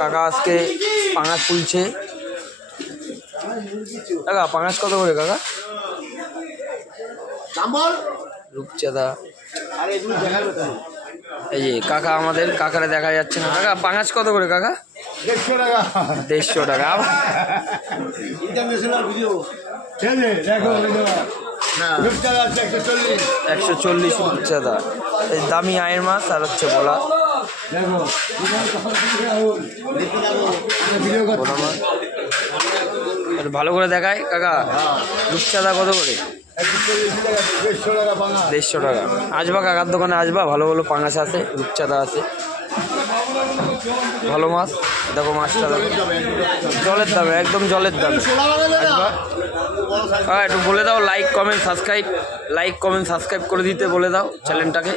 কাকা আজকে পাঙাশ তুলছে। কাকা পাঙাশ কত করে কাকা? রূপচাঁদা। এই যে কাকা আমাদের কাকারে দেখা যাচ্ছে না। কাকা পাঙাশ কত করে কাকা? 150 টাকা। 140 রূপচাঁদা। এই দামি আয়ের মাছ আর হচ্ছে বলা ভালো করে দেখায়। কাকা রূপচাঁদা কত করে? 150 টাকা। আসবা কাকার দোকানে, আসবা, ভালো ভালো পাঙাশ আছে, রূপচাঁদা আছে, ভালো মাছ। দেখো মাছটা দেখো, জলের দামে, একদম জলের দামে। আসবা। হ্যাঁ, একটু বলে দাও লাইক কমেন্ট সাবস্ক্রাইব করে দিতে বলে দাও চ্যানেলটাকে।